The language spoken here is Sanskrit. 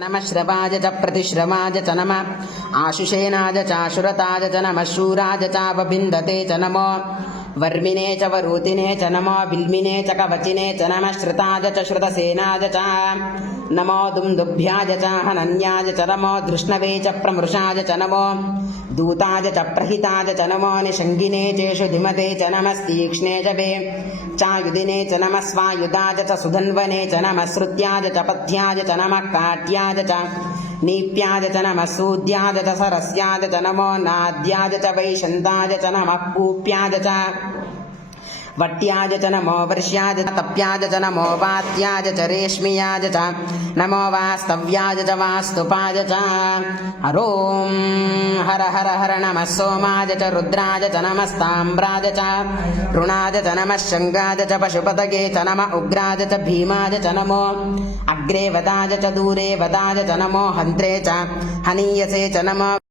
नमः श्रवाय च प्रतिश्रवाय च नमः आशुषेनाय च आशुरताय च नमः शूराय चावबिन्दते च नमो वर्मिने च वरूतिने च नमो बिल्मिने च कवचिने च नमः श्रुताय च श्रुतसेनाय च नमो दुन्दुभ्याय च हनन्याय च नमो धृष्णवे च प्रमृषाय च नमो दूताय च प्रहिताय च नमो निषङ्गिने चेषु धिमते च नमस्तीक्ष्णे च वे चायुधिने च नमः स्वायुधाय च सुधन्वने च नमः श्रुत्याय च पथ्याय च नमः काट्याय च नीप्याय च नमः सूद्याय च सरस्याय च नमो नाद्याय च वैशन्ताय च नमः कूप्याय च वट्याय च नमो वर्ष्याय च तप्याय च नमो वात्याय च रेश्म्याय च नमो वास्तव्याय च वास्तुपाय च हरों हर हर हर नमः सोमाय च रुद्राय च नमस्ताम्राय च ऋणाय च नमः शङ्गाय च पशुपतये च नमः उग्राय च भीमाय च नमो अग्रे वदाय च दूरे वदाय च नमो हन्त्रे च हनीयसे च नमो